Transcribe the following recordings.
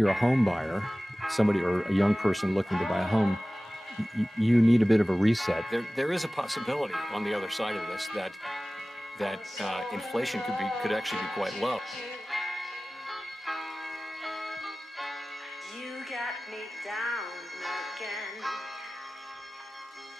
you're a home buyer, somebody or a young person looking to buy a home, you need a bit of a reset. There is a possibility on the other side of this that inflation could actually be quite low. You got me down again.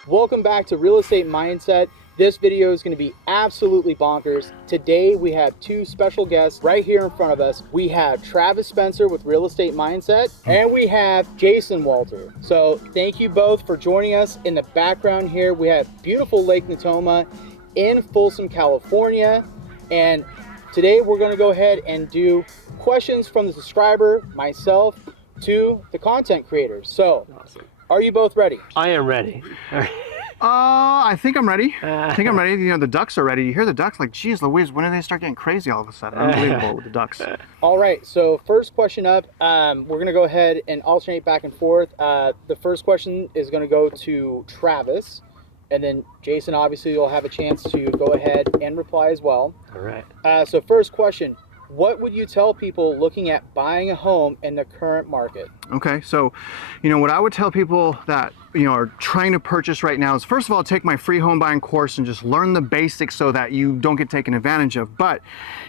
Welcome back to Real Estate Mindset. This video is going to be absolutely bonkers. Today we have two special guests right here in front of us. We have Travis Spencer with Real Estate Mindset, and we have Jason Walter. So thank you both for joining us. In the background here, we have beautiful Lake Natoma in Folsom, California. And today we're going to go ahead and do questions from the subscriber, myself, to the content creators. So, are you both ready? I am ready. I think I'm ready. You know, the ducks are ready. You hear the ducks, like, geez Louise, when do they start getting crazy all of a sudden? Unbelievable with the ducks. All right, so first question up, we're gonna go ahead and alternate back and forth. The first question is gonna go to Travis, and then Jason, obviously you'll have a chance to go ahead and reply as well. All right. So first question, what would you tell people looking at buying a home in the current market? Okay, so, you know, what I would tell people that, you know, are trying to purchase right now is, first of all, take my free home buying course and just learn the basics so that you don't get taken advantage of. But,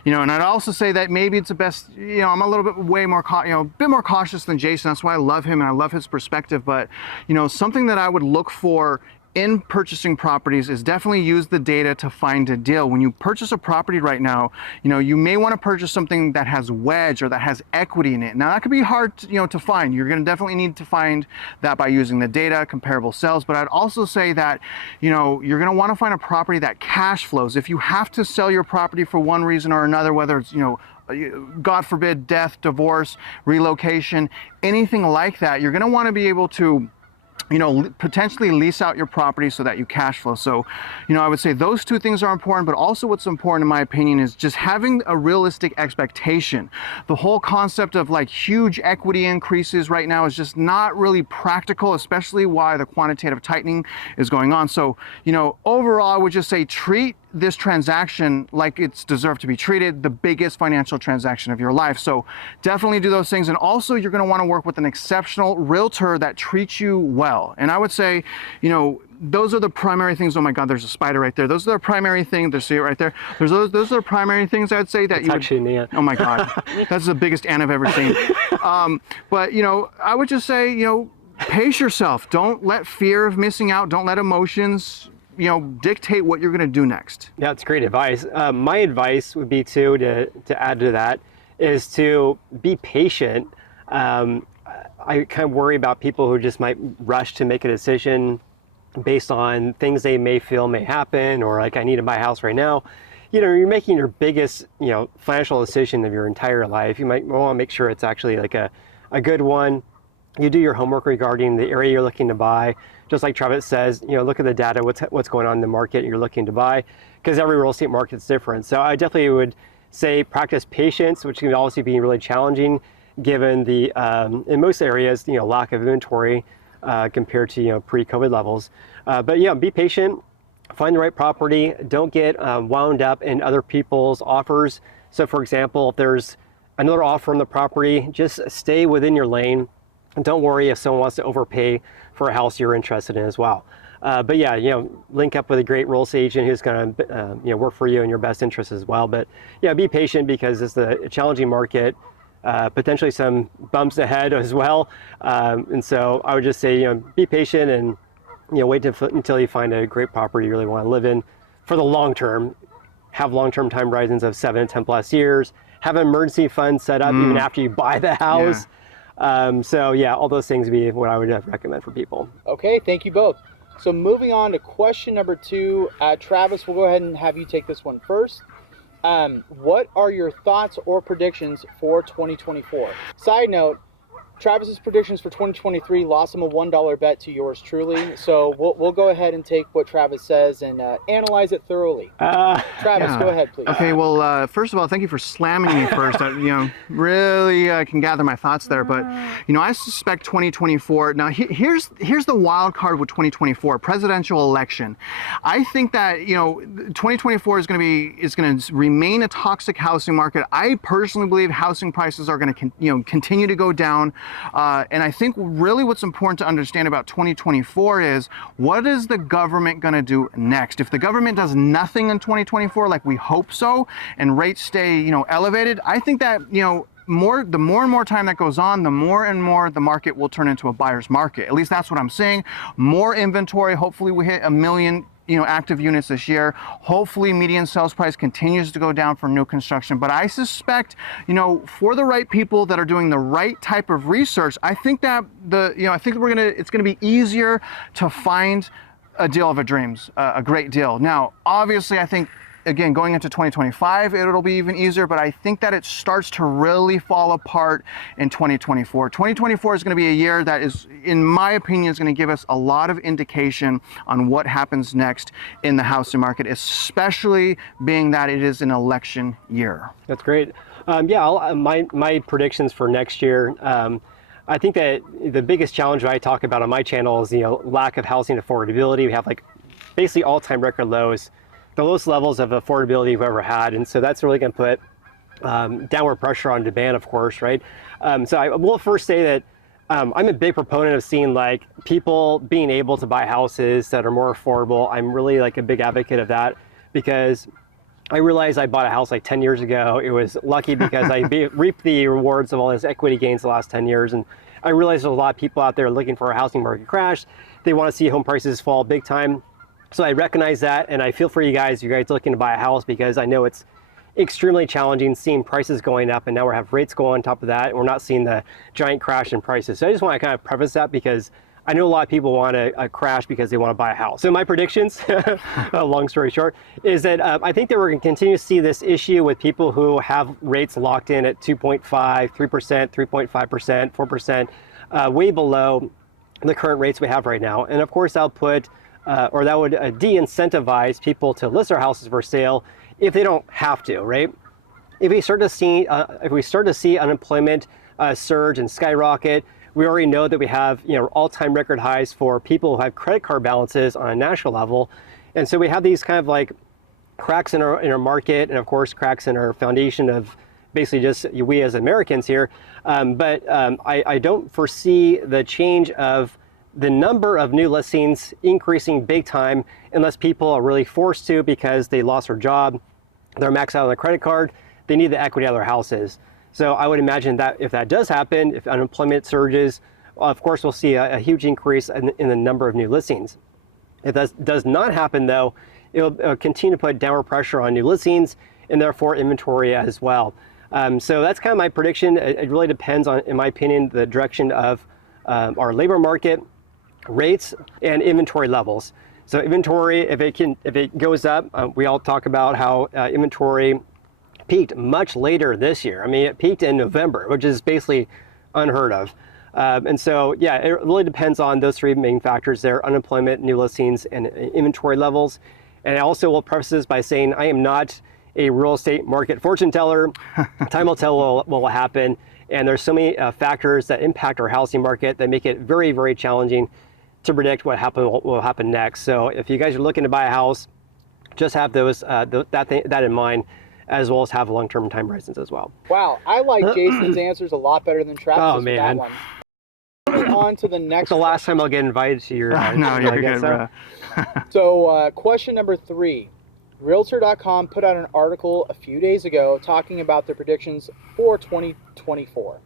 you know, and I'd also say that maybe it's the best, you know, I'm a little bit a bit more cautious than Jason. That's why I love him and I love his perspective. But, you know, something that I would look for in purchasing properties is definitely use the data to find a deal. When you purchase a property right now, you know, you may want to purchase something that has wedge or that has equity in it. Now that could be hard to, you know, to find. You're going to definitely need to find that by using the data, comparable sales. But I'd also say that, you know, you're going to want to find a property that cash flows. If you have to sell your property for one reason or another, whether it's, you know, God forbid, death, divorce, relocation, anything like that, you're going to want to be able to, you know, potentially lease out your property so that you cash flow. So, you know, I would say those two things are important, but also what's important in my opinion is just having a realistic expectation. The whole concept of like huge equity increases right now is just not really practical, especially while the quantitative tightening is going on. So, you know, overall, I would just say treat this transaction like it's deserved to be treated, the biggest financial transaction of your life. So definitely do those things. And also you're going to want to work with an exceptional realtor that treats you well. And I would say, you know, those are the primary things. Oh my God, there's a spider right there. Those are the primary things. There's, see it right there. Those are the primary things I'd say that It's you would, actually an ant. Oh my God, that's the biggest ant I've ever seen. But you know, I would just say, you know, pace yourself. Don't let fear of missing out. Don't let emotions, you know, dictate what you're going to do next. Yeah, it's great advice. My advice would be to add to that is to be patient. I kind of worry about people who just might rush to make a decision based on things they may feel may happen, or like, I need to buy a house right now. You know, you're making your biggest, you know, financial decision of your entire life. You might want to make sure it's actually like a good one. You do your homework regarding the area you're looking to buy. Just like Travis says, you know, look at the data, what's going on in the market you're looking to buy, because every real estate market's different. So I definitely would say practice patience, which can also be really challenging given the, in most areas, you know, lack of inventory compared to, you know, pre-COVID levels. But yeah, be patient, find the right property, don't get wound up in other people's offers. So for example, if there's another offer on the property, just stay within your lane. And don't worry if someone wants to overpay for a house you're interested in as well. But yeah, you know, link up with a great real estate agent who's going to, you know, work for you in your best interest as well. But yeah, be patient because it's a challenging market, potentially some bumps ahead as well. And so I would just say, you know, be patient and, you know, wait until you find a great property you really want to live in for the long term. Have long-term time horizons of 7 to 10 plus years. Have an emergency fund set up even after you buy the house. Yeah. So yeah, all those things would be what I would recommend for people. Okay, thank you both. So moving on to question number 2, Travis, we'll go ahead and have you take this one first. What are your thoughts or predictions for 2024? Side note, Travis's predictions for 2023 lost him a $1 bet to yours truly. So we'll go ahead and take what Travis says and analyze it thoroughly. Travis, Yeah. go ahead, please. Okay, well, first of all, thank you for slamming me first. Really can gather my thoughts there. But, I suspect 2024. Now, here's the wild card with 2024 presidential election. I think that 2024 is going to remain a toxic housing market. I personally believe housing prices are going to continue to go down. And I think really what's important to understand about 2024 is what is the government going to do next? If the government does nothing in 2024, like we hope so, and rates stay, elevated, I think that, the more and more time that goes on, the more and more the market will turn into a buyer's market. At least that's what I'm seeing. More inventory. Hopefully we hit 1 million active units this year. Hopefully median sales price continues to go down for new construction. But I suspect, for the right people that are doing the right type of research, I think that it's gonna be easier to find a deal of a dreams, a great deal. Now, obviously, I think, again, going into 2025, it'll be even easier, but I think that it starts to really fall apart in 2024. 2024 is going to be a year that is, in my opinion, is going to give us a lot of indication on what happens next in the housing market, especially being that it is an election year. That's great. My predictions for next year. I think that the biggest challenge that I talk about on my channel is lack of housing affordability. We have basically all-time record lows, the lowest levels of affordability we've ever had, and so that's really going to put downward pressure on demand, of course, right? So I will first say that I'm a big proponent of seeing people being able to buy houses that are more affordable. I'm really a big advocate of that because I realized I bought a house 10 years ago. It was lucky because I reaped the rewards of all those equity gains the last 10 years, and I realized there's a lot of people out there looking for a housing market crash. They want to see home prices fall big time. So I recognize that, and I feel for you guys looking to buy a house, because I know it's extremely challenging seeing prices going up, and now we have rates going on top of that, and we're not seeing the giant crash in prices. So I just want to kind of preface that because I know a lot of people want a crash because they want to buy a house. So my predictions, long story short, is that I think that we're going to continue to see this issue with people who have rates locked in at 2.5, 3%, 3.5%, 4%, way below the current rates we have right now. And of course, that would de-incentivize people to list their houses for sale if they don't have to, right? If we start to see unemployment surge and skyrocket, we already know that we have all-time record highs for people who have credit card balances on a national level, and so we have these kind of cracks in our market, and of course cracks in our foundation of basically just we as Americans here. But I don't foresee the change of the number of new listings increasing big time unless people are really forced to because they lost their job, they're maxed out on their credit card, they need the equity out of their houses. So I would imagine that if that does happen, if unemployment surges, of course we'll see a huge increase in the number of new listings. If that does not happen though, it'll continue to put downward pressure on new listings and therefore inventory as well. So that's kind of my prediction. It really depends on, in my opinion, the direction of our labor market, rates, and inventory levels. So inventory, if it goes up, we all talk about how inventory peaked much later this year. I mean, it peaked in November, which is basically unheard of. And so, yeah, it really depends on those three main factors there: unemployment, new listings, and inventory levels. And I also will preface this by saying I am not a real estate market fortune teller. Time will tell what will happen. And there's so many factors that impact our housing market that make it very, very challenging to predict what will happen next. So if you guys are looking to buy a house, just have that in mind, as well as have long-term time horizons as well. Wow, I like Jason's answers a lot better than Travis's. Oh man. For that one. Moving on to the next. It's the last time I'll get invited to your. No, you're good, bro. So question number 3. Realtor.com put out an article a few days ago talking about their predictions for 2024.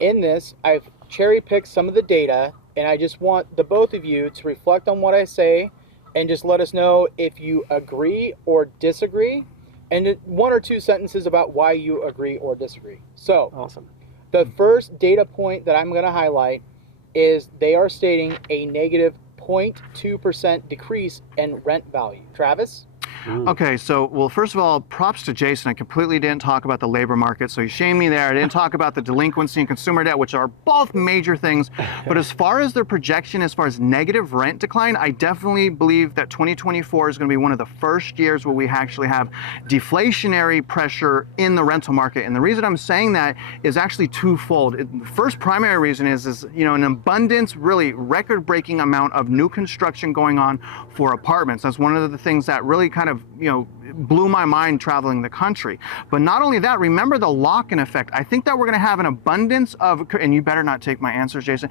In this, I've cherry-picked some of the data, and I just want the both of you to reflect on what I say and just let us know if you agree or disagree, and 1 or 2 sentences about why you agree or disagree. So, awesome. The first data point that I'm going to highlight is they are stating a negative 0.2% decrease in rent value. Travis? Okay, so, well, first of all, props to Jason. I completely didn't talk about the labor market, so he shamed me there. I didn't talk about the delinquency and consumer debt, which are both major things. But as far as their projection, as far as negative rent decline, I definitely believe that 2024 is going to be one of the first years where we actually have deflationary pressure in the rental market. And the reason I'm saying that is actually twofold. The first primary reason is an abundance, really record-breaking amount of new construction going on for apartments. That's one of the things that really kind of, blew my mind traveling the country. But not only that, remember the lock-in effect. I think that we're going to have an abundance of, and you better not take my answers, Jason.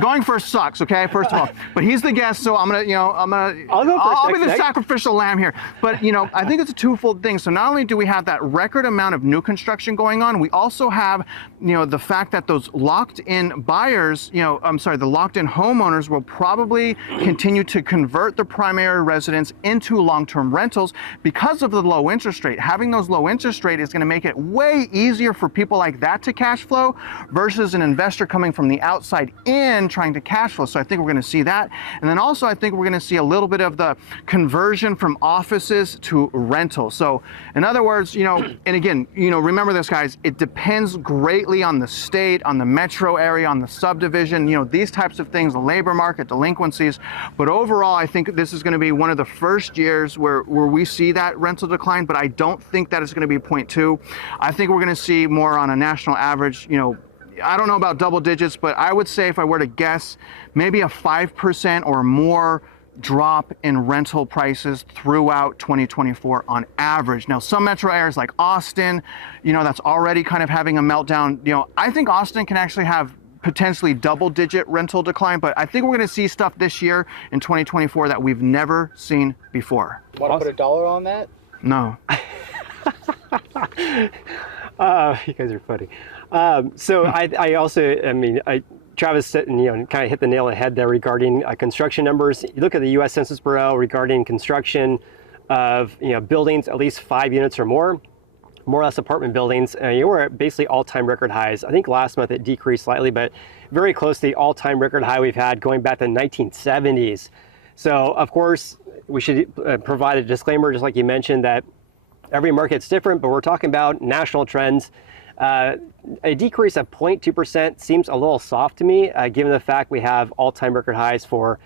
Going first sucks, okay? First of all, but he's the guest, so I'll be the sacrificial lamb here. But I think it's a twofold thing. So not only do we have that record amount of new construction going on, we also have, the fact that those locked-in buyers, the locked-in homeowners will probably continue to convert their primary residence into long-term rentals because of the low interest rate. Having those low interest rate is going to make it way easier for people like that to cash flow versus an investor coming from the outside in trying to cash flow. So I think we're going to see that. And then also I think we're going to see a little bit of the conversion from offices to rental. So in other words, and again, remember this, guys, it depends greatly on the state, on the metro area, on the subdivision, these types of things, the labor market, delinquencies. But overall, I think this is going to be one of the first years where we see that rental decline, but I don't think that it's going to be 0.2. I think we're going to see more on a national average, I don't know about double digits, but I would say if I were to guess, maybe a 5% or more drop in rental prices throughout 2024 on average. Now, some metro areas like Austin, that's already kind of having a meltdown. I think Austin can actually have potentially double-digit rental decline, but I think we're going to see stuff this year in 2024 that we've never seen before. Want to put a dollar on that? No. You guys are funny. So I also, Travis, kind of hit the nail on the head there regarding construction numbers. You look at the U.S. Census Bureau regarding construction of buildings at least 5 units or more or less apartment buildings. You were at basically all-time record highs. I think last month it decreased slightly, but very close to the all-time record high we've had going back to the 1970s. So of course we should provide a disclaimer, just like you mentioned, that every market's different, but we're talking about national trends. A decrease of 0.2% seems a little soft to me, given the fact we have all-time record highs for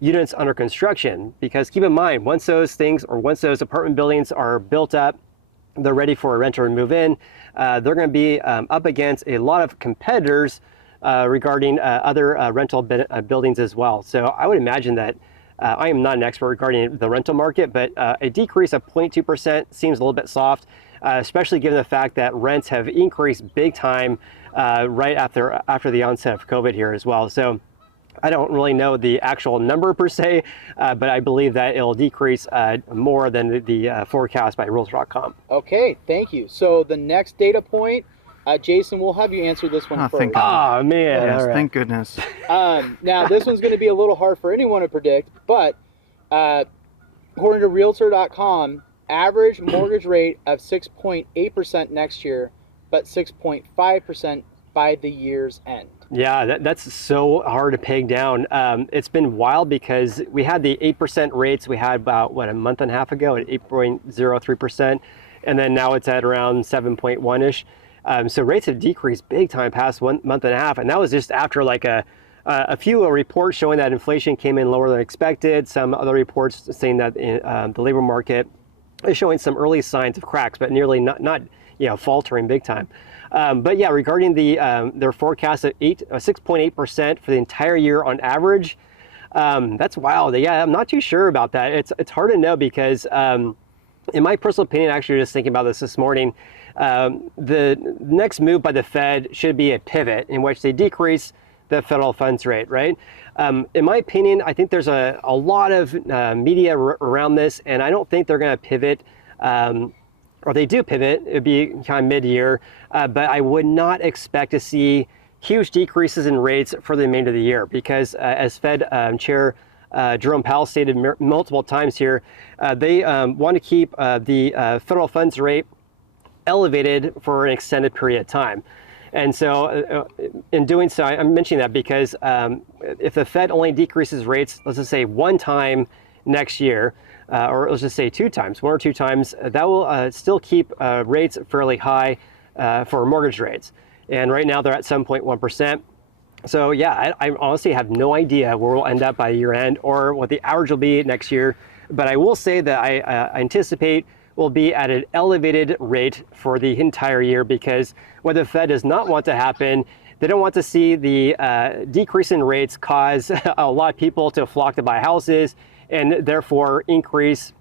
units under construction. Because keep in mind, once those apartment buildings are built up, they're ready for a renter to move in, they're going to be up against a lot of competitors regarding other rental buildings as well. So I would imagine that I am not an expert regarding the rental market, but a decrease of 0.2% seems a little bit soft, especially given the fact that rents have increased big time right after the onset of COVID here as well. So I don't really know the actual number per se, but I believe that it'll decrease more than the forecast by Realtor.com. Okay, thank you. So the next data point, Jason, we'll have you answer this one first. Thank God. Oh, man. Yes, All right. thank goodness. Now, this one's going to be a little hard for anyone to predict, but according to Realtor.com, average mortgage rate of 6.8% next year, but 6.5% by the year's end. Yeah, that's so hard to peg down. It's been wild because we had the 8% rates we had about, a month and a half ago at 8.03%. And then now it's at around 7.1-ish. So rates have decreased big time past 1 month and a half. And that was just after a few reports showing that inflation came in lower than expected. Some other reports saying that the labor market is showing some early signs of cracks, but nearly not faltering big time. But yeah, regarding their forecast of 6.8% for the entire year on average, that's wild. Yeah, I'm not too sure about that. It's hard to know because, in my personal opinion, actually just thinking about this morning, the next move by the Fed should be a pivot in which they decrease the federal funds rate, right? In my opinion, I think there's a lot of media around this, and I don't think they're going to pivot. Or they do pivot, it'd be kind of mid-year, but I would not expect to see huge decreases in rates for the remainder of the year because as Fed Chair Jerome Powell stated multiple times here, they want to keep the federal funds rate elevated for an extended period of time. And so in doing so, I'm mentioning that because if the Fed only decreases rates, let's just say one time next year, or let's just say 2 times, 1 or 2 times, that will still keep rates fairly high for mortgage rates. And right now they're at 7.1%. So yeah, I honestly have no idea where we'll end up by year end or what the average will be next year. But I will say that I anticipate we'll be at an elevated rate for the entire year, because what the Fed does not want to happen, they don't want to see the decrease in rates cause a lot of people to flock to buy houses and therefore increase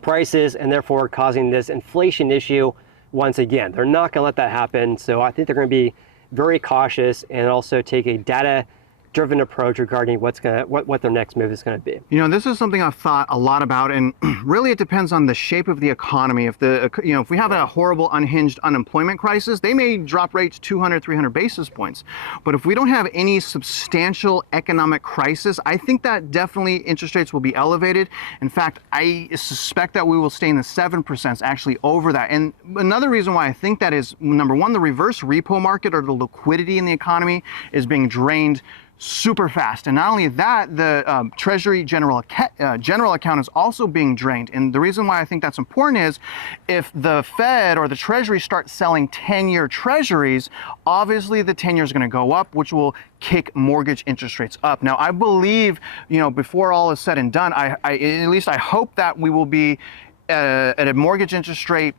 prices and therefore causing this inflation issue once again. They're not going to let that happen. So I think they're going to be very cautious and also take a data-driven approach regarding what their next move is going to be. You know, this is something I've thought a lot about, and really it depends on the shape of the economy. If if we have a horrible unhinged unemployment crisis, they may drop rates 200, 300 basis points. But if we don't have any substantial economic crisis, I think that definitely interest rates will be elevated. In fact, I suspect that we will stay in the 7%, actually over that. And another reason why I think that is, number one, the reverse repo market, or the liquidity in the economy, is being drained super fast. And not only that, the Treasury general account is also being drained. And the reason why I think that's important is, if the Fed or the Treasury start selling 10-year Treasuries, obviously the 10-year is going to go up, which will kick mortgage interest rates up. Now, I believe, before all is said and done, at least I hope that we will be at a mortgage interest rate,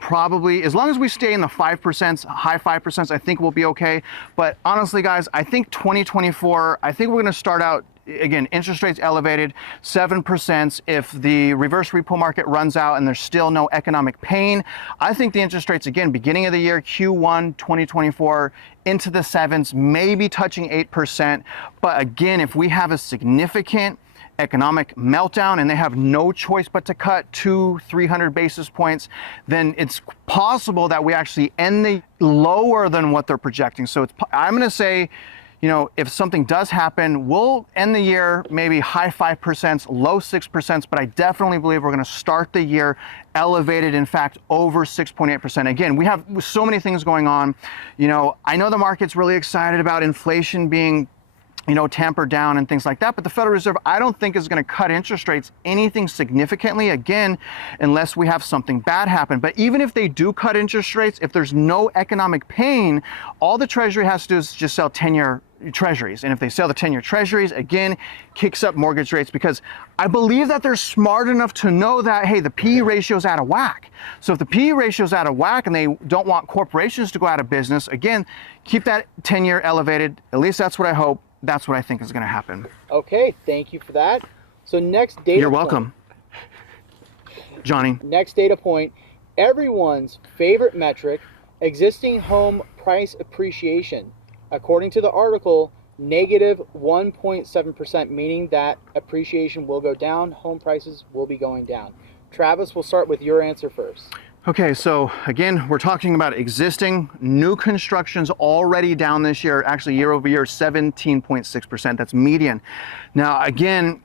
probably, as long as we stay in the 5%, high 5%, I think we'll be okay. But honestly, guys, I think 2024, I think we're going to start out, again, interest rates elevated, 7%. If the reverse repo market runs out and there's still no economic pain, I think the interest rates, again, beginning of the year, Q1 2024, into the 7s, maybe touching 8%. But again, if we have a significant economic meltdown and they have no choice but to cut 200-300 basis points, then it's possible that we actually end the lower than what they're projecting. So I'm going to say, if something does happen, we'll end the year maybe high 5%, low 6%, but I definitely believe we're going to start the year elevated, in fact, over 6.8%. Again, we have so many things going on. I know the market's really excited about inflation being tampered down and things like that. But the Federal Reserve, I don't think, is going to cut interest rates anything significantly, again, unless we have something bad happen. But even if they do cut interest rates, if there's no economic pain, all the Treasury has to do is just sell 10-year Treasuries. And if they sell the 10-year Treasuries, again, kicks up mortgage rates, because I believe that they're smart enough to know that, hey, the PE ratio is out of whack. So if the PE ratio is out of whack and they don't want corporations to go out of business, again, keep that 10-year elevated. At least that's what I hope. That's what I think is going to happen. Okay, thank you for that. So next data point. You're welcome, Johnny. Next data point, everyone's favorite metric, existing home price appreciation. According to the article, negative 1.7%, meaning that appreciation will go down, home prices will be going down. Travis, we'll start with your answer first. Okay, so again, we're talking about existing. New construction's already down this year, actually year over year, 17.6%. That's median. Now, again,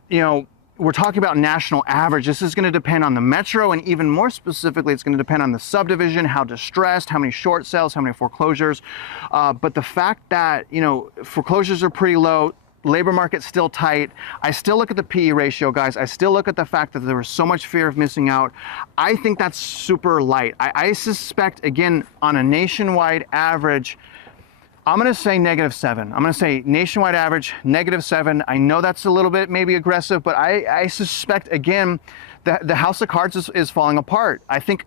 we're talking about national average. This is going to depend on the metro, and even more specifically, it's going to depend on the subdivision, how distressed, how many short sales, how many foreclosures. But the fact that, foreclosures are pretty low, labor market's still tight. I still look at the PE ratio, guys. I still look at the fact that there was so much fear of missing out. I think that's super light. I suspect, again, on a nationwide average, I'm going to say -7. I'm going to say nationwide average, -7. I know that's a little bit maybe aggressive, but I suspect, again, that the house of cards is falling apart. I think,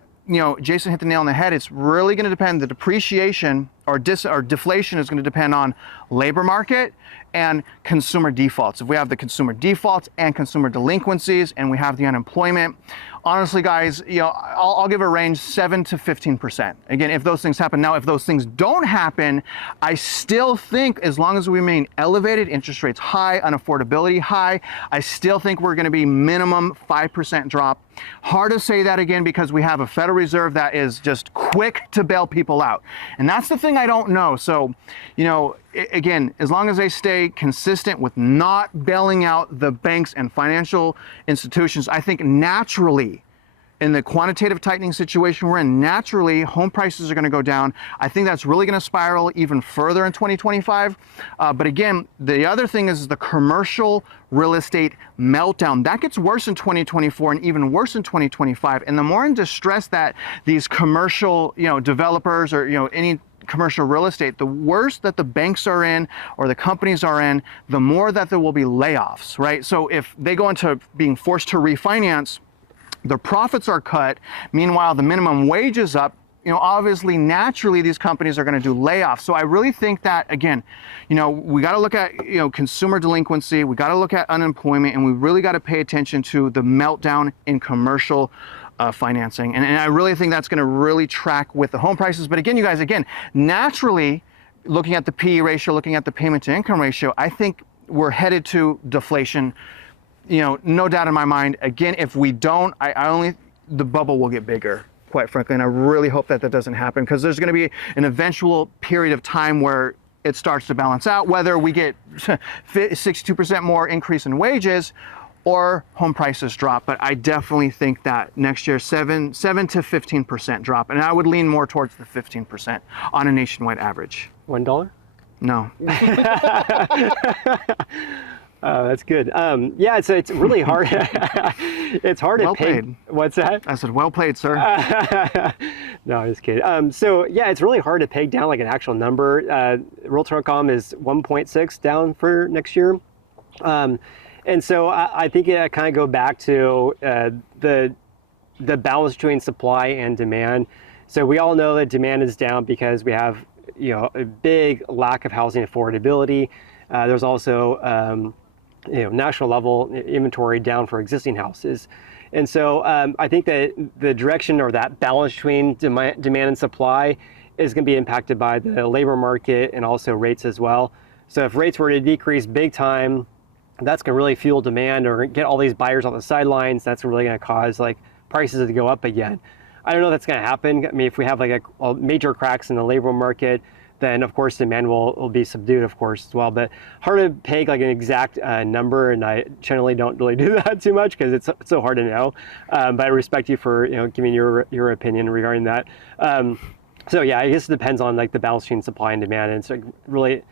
Jason hit the nail on the head. It's really going to depend. The depreciation or deflation is going to depend on labor market and consumer defaults. If we have the consumer defaults and consumer delinquencies and we have the unemployment, honestly, guys, I'll give a range 7 to 15%. Again, if those things happen. Now, if those things don't happen, I still think, as long as we remain elevated, interest rates high, unaffordability high, I still think we're going to be minimum 5% drop. Hard to say that, again, because we have a Federal Reserve that is just quick to bail people out. And that's the thing I don't know. So, again, as long as they stay consistent with not bailing out the banks and financial institutions, I think naturally in the quantitative tightening situation we're in, naturally home prices are going to go down. I think that's really going to spiral even further in 2025. But again, the other thing is the commercial real estate meltdown. That gets worse in 2024 and even worse in 2025. And the more in distress that these commercial, developers or, any commercial real estate, the worse that the banks are in or the companies are in, the more that there will be layoffs, right? So if they go into being forced to refinance, the profits are cut. Meanwhile, the minimum wage is up. Obviously, naturally, these companies are going to do layoffs. So I really think that, again, we got to look at, consumer delinquency. We got to look at unemployment, and we really got to pay attention to the meltdown in commercial financing. And I really think that's going to really track with the home prices. But again, you guys, naturally, looking at the PE ratio, looking at the payment to income ratio, I think we're headed to deflation. No doubt in my mind. Again, if we don't, the bubble will get bigger, quite frankly. And I really hope that doesn't happen, because there's going to be an eventual period of time where it starts to balance out, whether we get 62% more increase in wages or home prices drop. But I definitely think that next year, 7 to 15% drop. And I would lean more towards the 15% on a nationwide average. $1? No. That's good. Yeah, it's really hard. It's hard Well to peg. played. What's that? I said, well played, sir. No, I'm just kidding. So yeah, it's really hard to peg down like an actual number. Realtor.com is 1.6 down for next year. And so I think I kind of go back to the balance between supply and demand. So we all know that demand is down because we have a big lack of housing affordability. There's also national level inventory down for existing houses. And so I think that the direction or that balance between demand and supply is going to be impacted by the labor market and also rates as well. So if rates were to decrease big time, that's going to really fuel demand or get all these buyers on the sidelines. That's really going to cause like prices to go up again. I don't know if that's going to happen. I mean, if we have like a major cracks in the labor market, then of course demand will be subdued, of course, as well. But hard to peg like an exact number, and I generally don't really do that too much because it's so hard to know. But I respect you for giving your opinion regarding that. So yeah, I guess it depends on like the balance between supply and demand, and it's like really,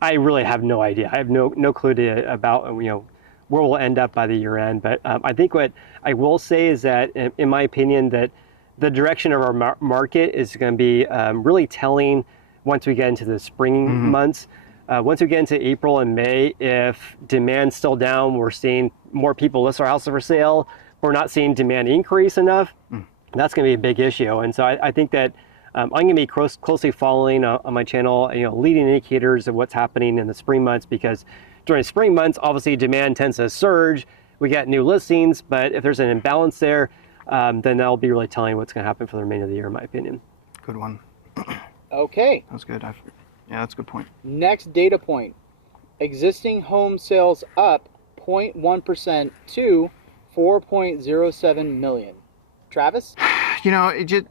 I really have no idea. I have no clue about where we'll end up by the year end. But I think what I will say is that, in my opinion, that the direction of our market is going to be really telling once we get into the spring months. Once we get into April and May, if demand's still down, we're seeing more people list our houses for sale, we're not seeing demand increase enough, that's going to be a big issue. And so I think that I'm going to be closely following on my channel, leading indicators of what's happening in the spring months, because during the spring months, obviously demand tends to surge. We get new listings, but if there's an imbalance there, then that'll be really telling what's going to happen for the remainder of the year, in my opinion. Good one. Okay. That's good. Yeah, that's a good point. Next data point. Existing home sales up 0.1% to 4.07 million. Travis? It just,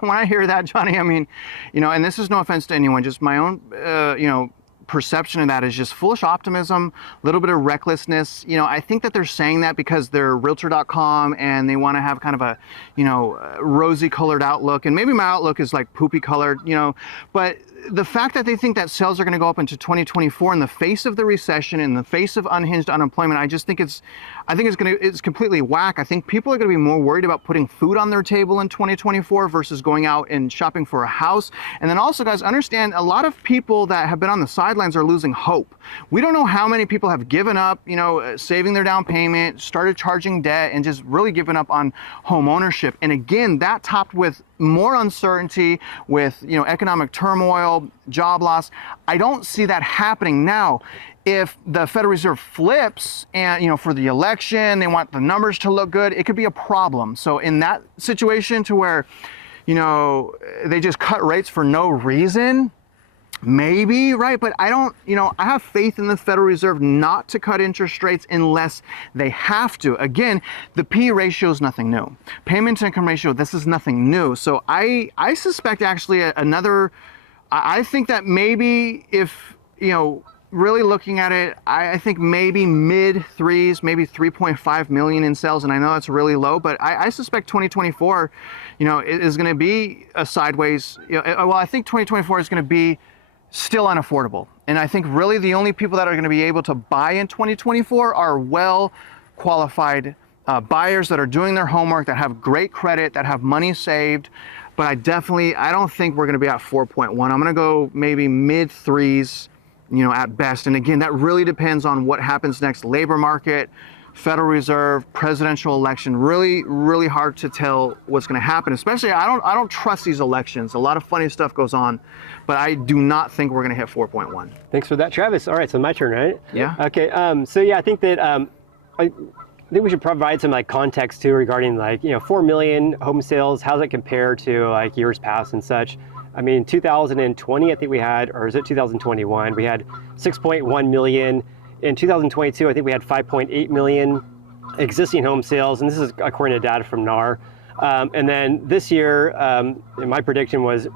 when I hear that, Johnny, I mean, and this is no offense to anyone, just my own, perception of that is just foolish optimism, a little bit of recklessness. I think that they're saying that because they're Realtor.com and they want to have kind of a, rosy colored outlook. And maybe my outlook is like poopy colored, but the fact that they think that sales are going to go up into 2024 in the face of the recession, in the face of unhinged unemployment, I think it's completely whack. I think people are going to be more worried about putting food on their table in 2024 versus going out and shopping for a house. And then also, guys, understand a lot of people that have been on the sidelines are losing hope. We don't know how many people have given up, saving their down payment, started charging debt, and just really given up on home ownership. And again, that topped with more uncertainty, with economic turmoil, job loss. I don't see that happening now. If the Federal Reserve flips and for the election, they want the numbers to look good, it could be a problem. So in that situation to where they just cut rates for no reason, maybe, right? But I don't, I have faith in the Federal Reserve not to cut interest rates unless they have to. Again, the P ratio is nothing new. Payment to income ratio, this is nothing new. So I suspect actually I think that maybe if, really looking at it, I think maybe mid threes, maybe 3.5 million in sales. And I know that's really low, but I suspect 2024, is going to be a sideways. Well, I think 2024 is going to be still unaffordable. And I think really the only people that are going to be able to buy in 2024 are well qualified buyers that are doing their homework, that have great credit, that have money saved. But I don't think we're going to be at 4.1. I'm going to go maybe mid threes, at best. And again, that really depends on what happens next. Labor market, Federal Reserve, presidential election. Really, really hard to tell what's going to happen. Especially, I don't trust these elections. A lot of funny stuff goes on, but I do not think we're going to hit 4.1. Thanks for that, Travis. All right, so my turn, right? Yeah. Okay. So yeah, I think that I think we should provide some context too regarding 4 million home sales. How does it compare to years past and such? I mean, 2020, I think we had, or is it 2021? We had 6.1 million. In 2022, I think we had 5.8 million existing home sales, and this is according to data from NAR. And then this year, my prediction was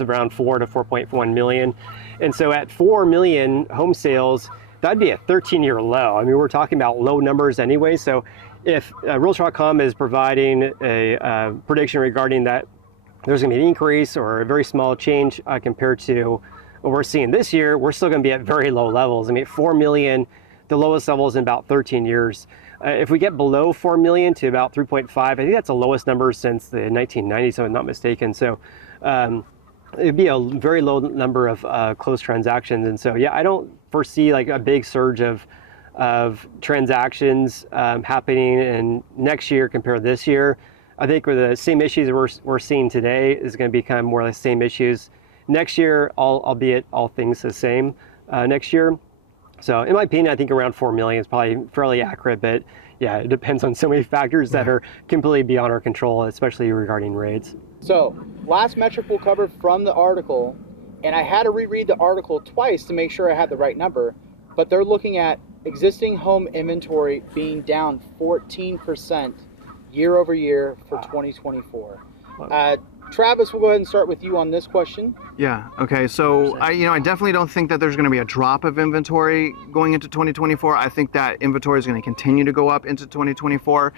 around 4 to 4.1 million. And so at 4 million home sales, that'd be a 13-year low. I mean, we're talking about low numbers anyway. So if Realtor.com is providing a prediction regarding that there's going to be an increase or a very small change compared to what we're seeing this year, we're still going to be at very low levels. I mean, 4 million, the lowest level is in about 13 years. If we get below 4 million to about 3.5, I think that's the lowest number since the 1990s, if I'm not mistaken. So it'd be a very low number of closed transactions. And so, yeah, I don't foresee a big surge of transactions happening in next year compared to this year. I think with the same issues we're seeing today is going to be kind of more or less same issues next year, albeit all things the same next year. So in my opinion, I think around 4 million is probably fairly accurate, but yeah, it depends on so many factors that are completely beyond our control, especially regarding rates. So last metric we'll cover from the article, and I had to reread the article twice to make sure I had the right number, but they're looking at existing home inventory being down 14% year over year for 2024. Travis, we'll go ahead and start with you on this question. Yeah. Okay. So I definitely don't think that there's going to be a drop of inventory going into 2024. I think that inventory is going to continue to go up into 2024.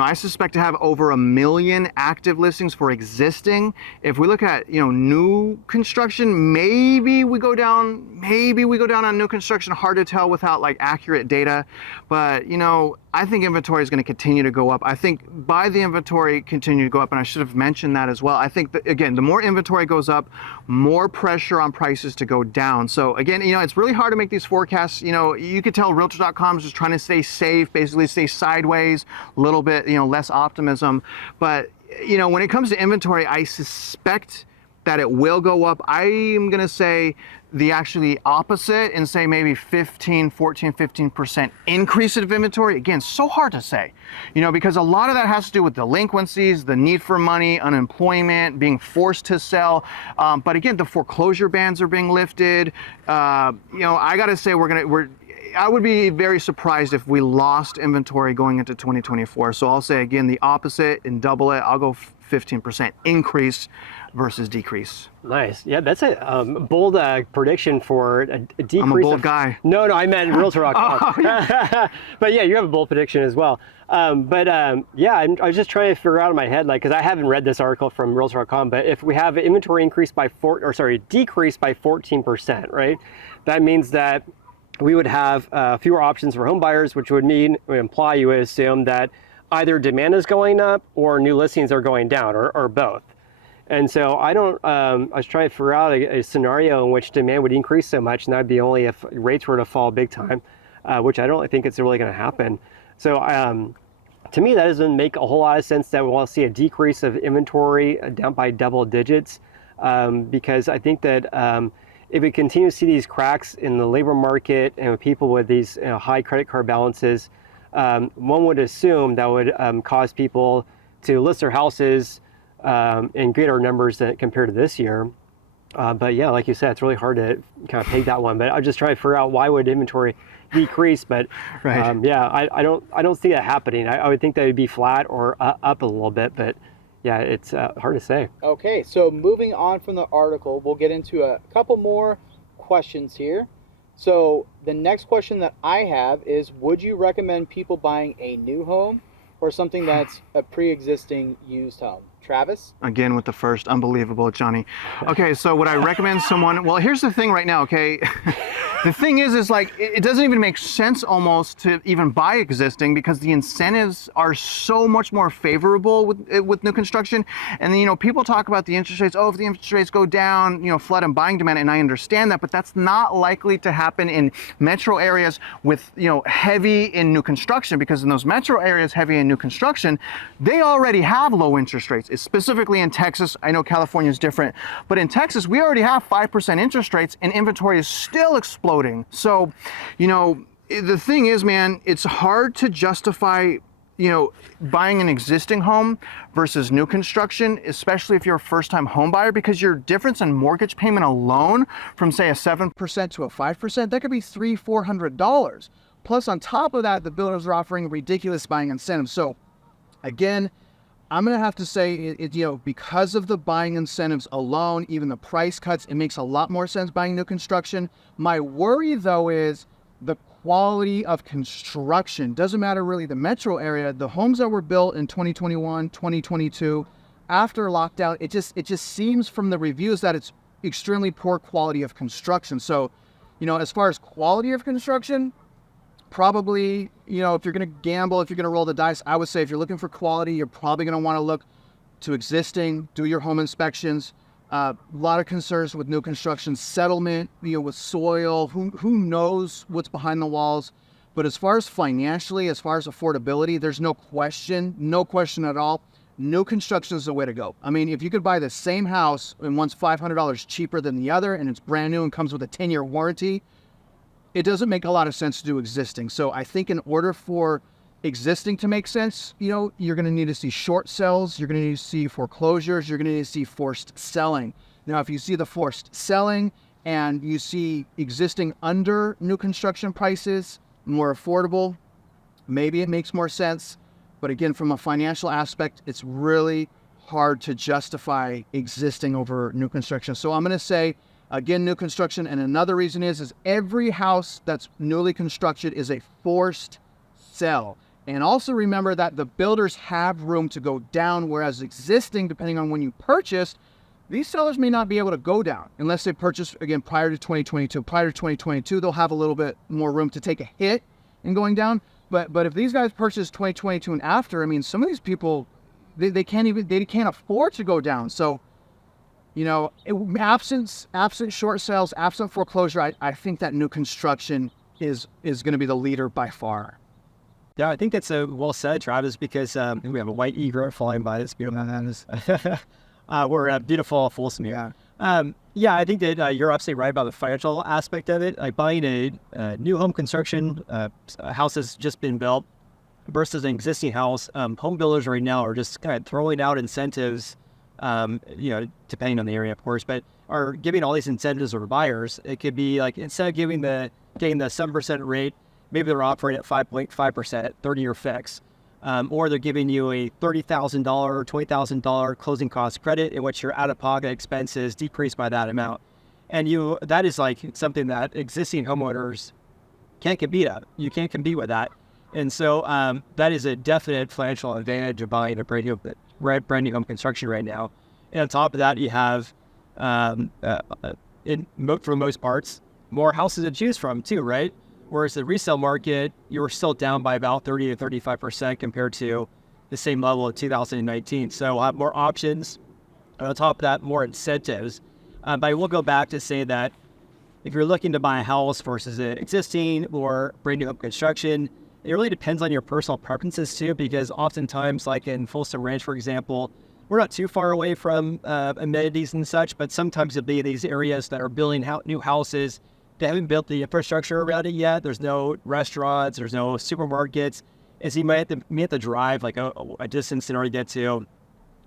I suspect to have over 1 million active listings for existing. If we look at new construction, maybe we go down on new construction. Hard to tell without accurate data, but I think inventory is going to continue to go up. I think buy the inventory continue to go up, and I should have mentioned that as well. I think that, again, the more inventory goes up, more pressure on prices to go down. So again, it's really hard to make these forecasts. You could tell Realtor.com is just trying to stay safe, basically stay sideways, a little bit, less optimism. But when it comes to inventory, I suspect that it will go up. I am going to say the actually opposite and say maybe 15% increase of inventory. Again, so hard to say, because a lot of that has to do with delinquencies, the need for money, unemployment, being forced to sell. But again, the foreclosure bans are being lifted. I got to say I would be very surprised if we lost inventory going into 2024. So I'll say again, the opposite and double it. I'll go 15% increase versus decrease. Nice. Yeah, that's a bold prediction for a decrease. I'm a bold guy. No, I meant Realtor.com. Oh, yeah. But yeah, you have a bold prediction as well. I was just trying to figure out in my head, because I haven't read this article from Realtor.com, but if we have inventory decrease by 14%, right? That means that we would have fewer options for home buyers, which would imply you would assume that either demand is going up or new listings are going down, or both. And so I was trying to figure out a scenario in which demand would increase so much, and that'd be only if rates were to fall big time, which I don't think it's really going to happen. So to me, that doesn't make a whole lot of sense that we'll see a decrease of inventory down by double digits, because I think that if we continue to see these cracks in the labor market and with people with these high credit card balances, one would assume that would cause people to list their houses in greater numbers than compared to this year. But yeah, like you said, it's really hard to kind of peg that one. But I'm just trying to figure out why would inventory decrease. But right. I don't see that happening. I would think that it'd be flat or up a little bit. But yeah, it's hard to say. Okay, so moving on from the article, we'll get into a couple more questions here. So the next question that I have is, would you recommend people buying a new home or something that's a pre-existing used home? Travis? Again with the first, unbelievable, Johnny. Okay, so would I recommend someone? Well, here's the thing right now. Okay, the thing is like it doesn't even make sense almost to even buy existing because the incentives are so much more favorable with new construction. And then, you know, people talk about the interest rates. Oh, if the interest rates go down, you know, flood and buying demand, and I understand that, but that's not likely to happen in metro areas with, you know, heavy in new construction, because in those metro areas heavy in new construction, they already have low interest rates. Specifically in Texas. I know California is different, but in Texas, we already have 5% interest rates and inventory is still exploding. So, you know, the thing is, man, it's hard to justify, you know, buying an existing home versus new construction, especially if you're a first-time home buyer, because your difference in mortgage payment alone from say a 7% to a 5%, that could be $300-400. Plus on top of that, the builders are offering ridiculous buying incentives. So again, I'm going to have to say, you know, because of the buying incentives alone, even the price cuts, it makes a lot more sense buying new construction. My worry, though, is the quality of construction. Doesn't matter really the metro area. The homes that were built in 2021, 2022, after lockdown, it just seems from the reviews that it's extremely poor quality of construction. So, you know, as far as quality of construction, probably, you know, if you're going to gamble, if you're going to roll the dice, I would say if you're looking for quality, you're probably going to want to look to existing, do your home inspections. A lot of concerns with new construction, settlement, you know, with soil, who knows what's behind the walls. But as far as financially, as far as affordability, there's no question at all. New construction is the way to go. I mean, if you could buy the same house and one's $500 cheaper than the other and it's brand new and comes with a 10-year warranty, it doesn't make a lot of sense to do existing. So I think in order for existing to make sense, you know, you're going to need to see short sales, you're going to need to see foreclosures, you're going to need to see forced selling. Now, if you see the forced selling and you see existing under new construction prices, more affordable, maybe it makes more sense. But again, from a financial aspect, it's really hard to justify existing over new construction. So I'm going to say, again, new construction. And another reason is every house that's newly constructed is a forced sell. And also remember that the builders have room to go down, whereas existing, depending on when you purchased, these sellers may not be able to go down unless they purchase, again, prior to 2022. Prior to 2022, they'll have a little bit more room to take a hit in going down. But if these guys purchase 2022 and after, I mean, some of these people, they can't afford to go down. So, you know, absent short sales, absent foreclosure, I think that new construction is going to be the leader by far. Yeah, I think that's well said, Travis, because we have a white egret flying by. This beautiful. We're a beautiful Folsom here. Yeah, I think that you're absolutely right about the financial aspect of it. Like buying a new home construction, a house that's just been built versus an existing house. Home builders right now are just kind of throwing out incentives, you know, depending on the area, of course, but are giving all these incentives for buyers. It could be like, instead of getting the 7% rate, maybe they're offering at 5.5%, 30-year fix. Or they're giving you a $30,000 or $20,000 closing cost credit in which your out-of-pocket expenses decrease by that amount. And that is like something that existing homeowners can't compete at. You can't compete with that. And so that is a definite financial advantage of buying a brand new home construction right now. And on top of that, you have, for the most parts, more houses to choose from too, right? Whereas the resale market, you were still down by about 30 to 35% compared to the same level of 2019. So more options. And on top of that, more incentives. But I will go back to say that if you're looking to buy a house versus an existing or brand new home construction, it really depends on your personal preferences too, because oftentimes, like in Folsom Ranch, for example, we're not too far away from amenities and such, but sometimes it'll be these areas that are building new houses. They haven't built the infrastructure around it yet. There's no restaurants, there's no supermarkets. And so you might have to drive like a distance in order to get to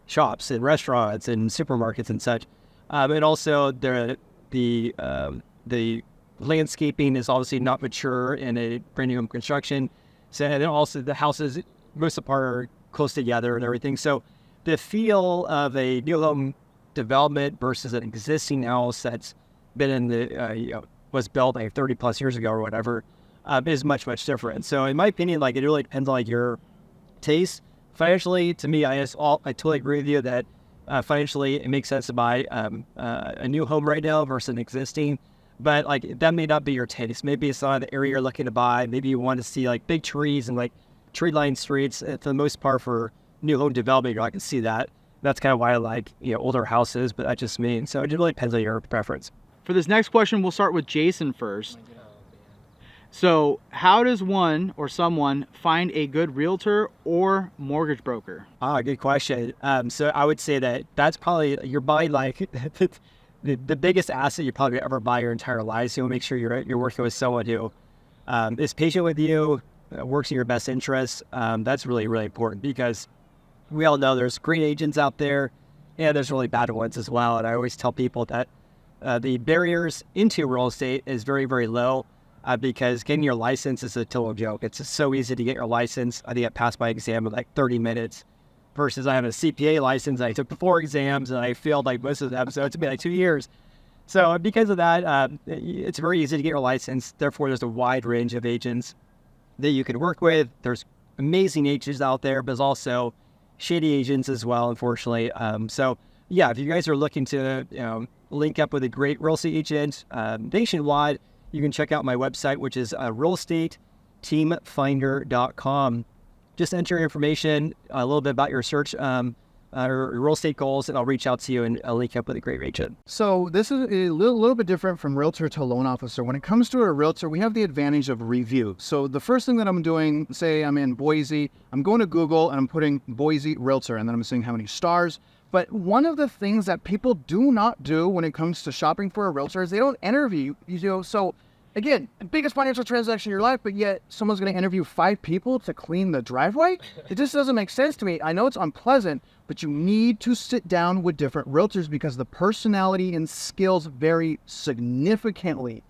shops and restaurants and supermarkets and such. And also the landscaping is obviously not mature in a brand new home construction. So, and then also the houses, most of the part, are close together and everything. So the feel of a new home development versus an existing house that's been in the was built like 30 plus years ago or whatever, is much, much different. So in my opinion, like it really depends on like your taste. Financially, to me, I totally agree with you that financially it makes sense to buy a new home right now versus an existing. But like that may not be your taste. Maybe it's not the area you're looking to buy. Maybe you want to see like big trees and like tree-lined streets. For the most part, for new home development, I can see that. That's kind of why I like older houses. But that just means so it really depends on your preference. For this next question, we'll start with Jason first. So how does one or someone find a good realtor or mortgage broker? Good question. So I would say that that's probably you're buying like the biggest asset you probably ever buy your entire life. So make sure you're working with someone who is patient with you, works in your best interest. That's really, really important because we all know there's great agents out there and there's really bad ones as well. And I always tell people that the barriers into real estate is very, very low because getting your license is a total joke. It's just so easy to get your license. I think I passed my exam in like 30 minutes versus I have a CPA license. I took 4 exams and I failed like most of them. So it took me like 2 years. So because of that, it's very easy to get your license. Therefore, there's a wide range of agents that you can work with. There's amazing agents out there, but there's also shady agents as well, unfortunately. So yeah, if you guys are looking to link up with a great real estate agent nationwide, you can check out my website, which is realestateteamfinder.com. Just enter your information, a little bit about your search or real estate goals, and I'll reach out to you and I'll link up with a great agent. So this is a little bit different from realtor to loan officer. When it comes to a realtor, we have the advantage of review. So the first thing that I'm doing, say I'm in Boise, I'm going to Google and I'm putting Boise realtor, and then I'm seeing how many stars. But one of the things that people do not do when it comes to shopping for a realtor is they don't interview you. So again, the biggest financial transaction in your life, but yet someone's going to interview 5 people to clean the driveway? It just doesn't make sense to me. I know it's unpleasant, but you need to sit down with different realtors because the personality and skills vary significantly.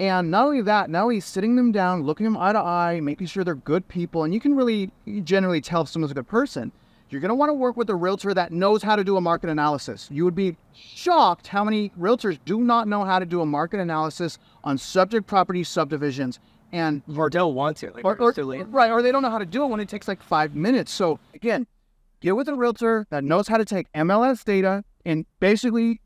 And not only that, now he's sitting them down, looking them eye to eye, making sure they're good people, and you can really generally tell if someone's a good person. You're going to want to work with a realtor that knows how to do a market analysis. You would be shocked how many realtors do not know how to do a market analysis on subject property subdivisions, and Or don't want to. Like, or they don't know how to do it when it takes like 5 minutes. So again, get with a realtor that knows how to take MLS data and basically,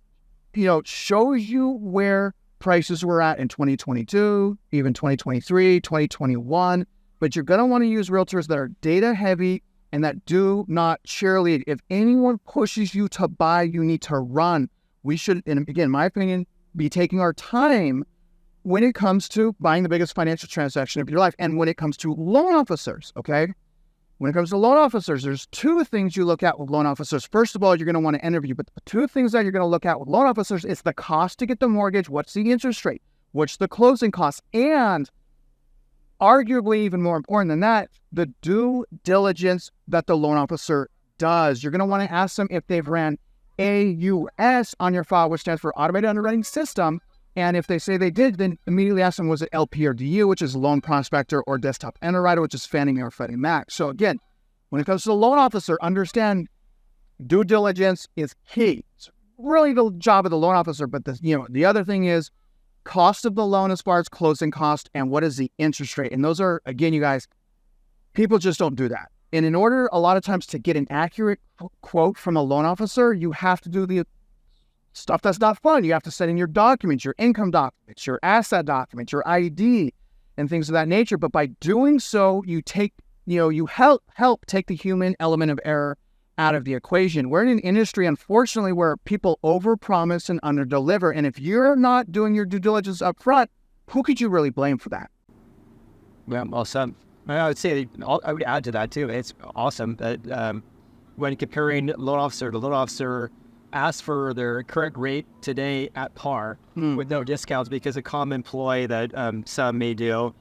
shows you where prices were at in 2022, even 2023, 2021. But you're going to want to use realtors that are data heavy and that do not cheerlead. If anyone pushes you to buy, you need to run. We should, and again, in my opinion, be taking our time when it comes to buying the biggest financial transaction of your life. And when it comes to loan officers, okay? When it comes to loan officers, there's 2 things you look at with loan officers. First of all, you're going to want to interview, but the 2 things that you're going to look at with loan officers is the cost to get the mortgage, what's the interest rate, what's the closing cost, and arguably even more important than that, the due diligence that the loan officer does. You're going to want to ask them if they've ran AUS on your file, which stands for Automated Underwriting System. And if they say they did, then immediately ask them, was it LP or DU, which is Loan Prospector, or Desktop Underwriter, which is Fannie Mae or Freddie Mac. So again, when it comes to the loan officer, understand due diligence is key. It's really the job of the loan officer. But the other thing is cost of the loan as far as closing cost and what is the interest rate. And those are, again, you guys, people just don't do that. And in order a lot of times to get an accurate quote from a loan officer, you have to do the stuff that's not fun. You have to send in your documents, your income documents, your asset documents, your ID, and things of that nature. But by doing so, you take, you help take the human element of error out of the equation. We're in an industry, unfortunately, where people overpromise and underdeliver. And if you're not doing your due diligence up front, who could you really blame for that? Yeah, awesome. I would say, I would add to that too. It's awesome that when comparing loan officer to loan officer, ask for their current rate today at par with no discounts, because a common ploy that some may do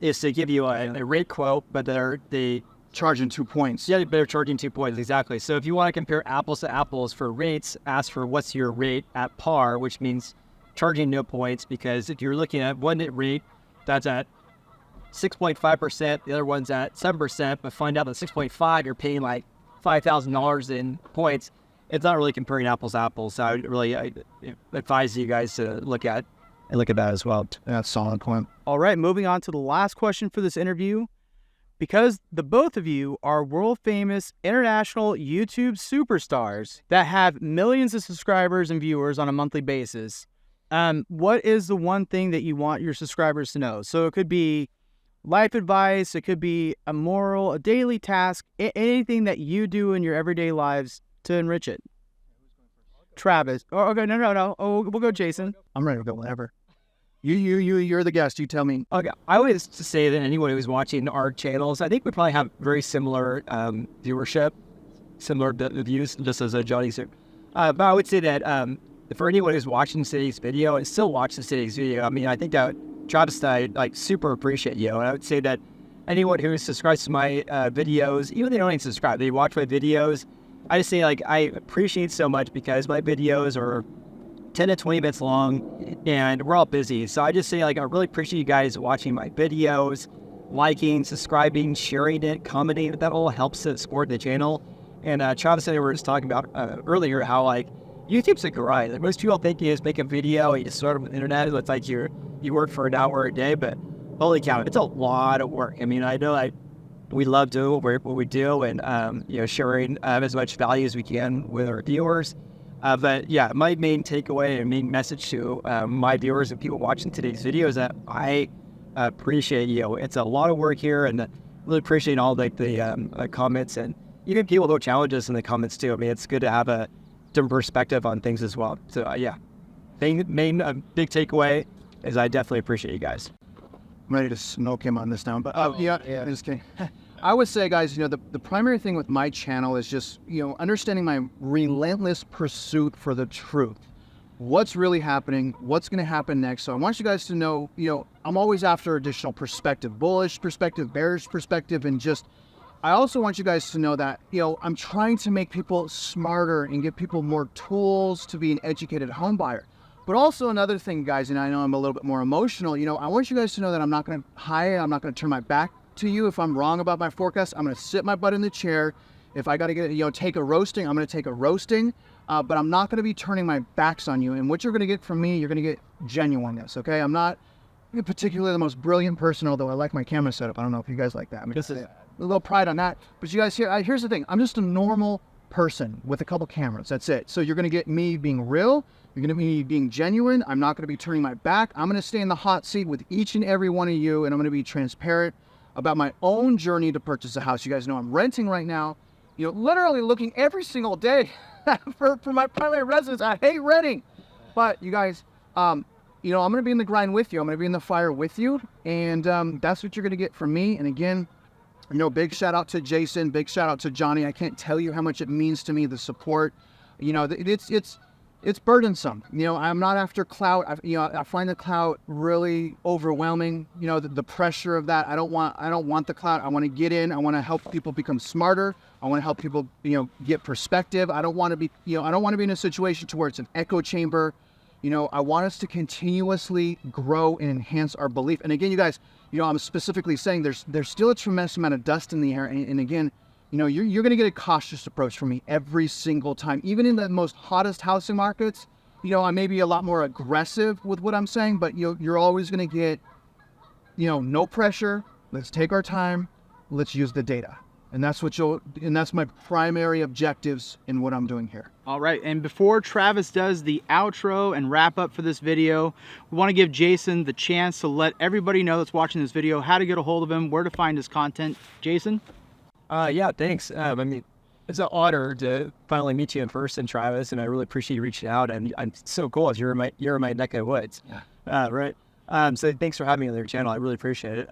is to give you a rate quote, but they charging 2 points. Yeah, they're charging 2 points, exactly. So if you want to compare apples to apples for rates, ask for what's your rate at par, which means charging no points, because if you're looking at one rate that's at 6.5%, the other one's at 7%, but find out that 6.5, you're paying like $5,000 in points, it's not really comparing apples to apples. So I would really advise you guys to look at I look at that as well. That's a solid point. All right, moving on to the last question for this interview. Because the both of you are world famous international YouTube superstars that have millions of subscribers and viewers on a monthly basis, what is the one thing that you want your subscribers to know? So it could be life advice, it could be a moral, a daily task, anything that you do in your everyday lives to enrich it. Travis. Oh, okay, no. Oh, we'll go Jason. I'm ready to go whenever. You're the guest. You tell me. Okay, I always say that anyone who's watching our channels, I think we probably have very similar viewership, similar views, just as Johnny said. But I would say that for anyone who's watching today's video and still watches today's video, I mean, I think that Travis and I super appreciate you. And I would say that anyone who subscribes to my videos, even if they don't even subscribe, they watch my videos, I just say I appreciate so much because my videos are 10 to 20 minutes long and we're all busy. So I just say I really appreciate you guys watching my videos, liking, subscribing, sharing it, commenting. That all helps to support the channel. And Travis and I were just talking about earlier how YouTube's a grind. Most people think you just make a video and you just start on the internet. It's like you work for an hour a day, but holy cow, it's a lot of work. I mean, I know we love doing what we do and sharing as much value as we can with our viewers. But yeah, my main takeaway and main message to my viewers and people watching today's video is that I appreciate you. It's a lot of work here, and really appreciate all the comments and even people who challenge us in the comments too. I mean, it's good to have a different perspective on things as well. So yeah, main big takeaway is I definitely appreciate you guys. I'm ready to smoke him on this now, but yeah, just kidding. I would say, guys, the primary thing with my channel is just, understanding my relentless pursuit for the truth. What's really happening, what's going to happen next. So I want you guys to know, I'm always after additional perspective, bullish perspective, bearish perspective, and I also want you guys to know that, I'm trying to make people smarter and give people more tools to be an educated home buyer. But also another thing, guys, and I know I'm a little bit more emotional, I want you guys to know that I'm not going to hide, I'm not going to turn my back to you. If I'm wrong about my forecast, I'm going to sit my butt in the chair. If I got to take a roasting, I'm going to take a roasting, but I'm not going to be turning my backs on you. And what you're going to get from me, you're going to get genuineness. Okay. I'm not particularly the most brilliant person, although I like my camera setup. I don't know if you guys like that. I mean, a little pride on that, but you guys here's the thing. I'm just a normal person with a couple cameras. That's it. So you're going to get me being real. You're going to be me being genuine. I'm not going to be turning my back. I'm going to stay in the hot seat with each and every one of you. And I'm going to be transparent about my own journey to purchase a house. You guys know I'm renting right now, literally looking every single day for my primary residence. I hate renting, but you guys, I'm going to be in the grind with you. I'm going to be in the fire with you. And that's what you're going to get from me. And again, big shout out to Jason, big shout out to Johnny. I can't tell you how much it means to me, the support. It's burdensome. I'm not after clout. I find the clout really overwhelming. The pressure of that. I don't want the clout. I want to get in. I want to help people become smarter. I want to help people, get perspective. I don't want to be in a situation to where it's an echo chamber. I want us to continuously grow and enhance our belief. And again, you guys, I'm specifically saying there's still a tremendous amount of dust in the air. And again, you're going to get a cautious approach from me every single time. Even in the most hottest housing markets, I may be a lot more aggressive with what I'm saying, but you're always going to get, no pressure. Let's take our time. Let's use the data. And that's my primary objectives in what I'm doing here. All right, and before Travis does the outro and wrap up for this video, we want to give Jason the chance to let everybody know that's watching this video how to get a hold of him, where to find his content. Jason? Yeah, thanks. I mean, it's an honor to finally meet you in person, Travis, and I really appreciate you reaching out. And I'm so cool. You're in my neck of the woods. Yeah. Right. So thanks for having me on your channel. I really appreciate it.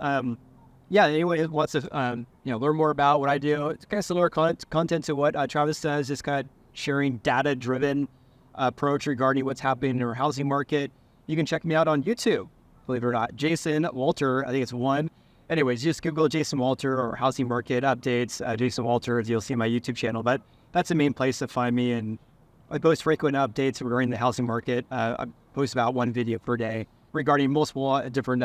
Yeah, anyone who wants to learn more about what I do, it's kind of similar content to what Travis does, just kind of sharing data-driven approach regarding what's happening in our housing market. You can check me out on YouTube, believe it or not. Jason Walter, I think it's one. Anyways, just Google Jason Walter or housing market updates, Jason Walter, you'll see my YouTube channel. But that's the main place to find me, and I post frequent updates regarding the housing market. I post about one video per day regarding multiple different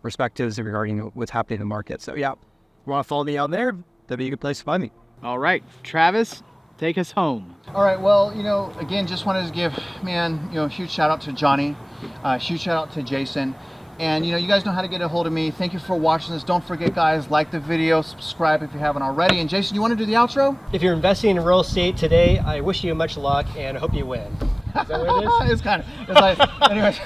perspectives regarding what's happening in the market. So yeah, if you want to follow me out there, that'd be a good place to find me. All right, Travis, Take us home. All right, well, again, just wanted to give, man, a huge shout out to Johnny, huge shout out to Jason. And you guys know how to get a hold of me. Thank you for watching this. Don't forget, guys, like the video, subscribe if you haven't already. And Jason, you want to do the outro? If you're investing in real estate today, I wish you much luck and I hope you win. Is that what it is? It's like, anyways,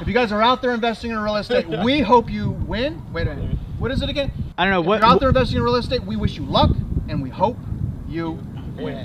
if you guys are out there investing in real estate, we hope you win. Wait a minute. What is it again? I don't know If you're out there investing in real estate, we wish you luck and we hope you win.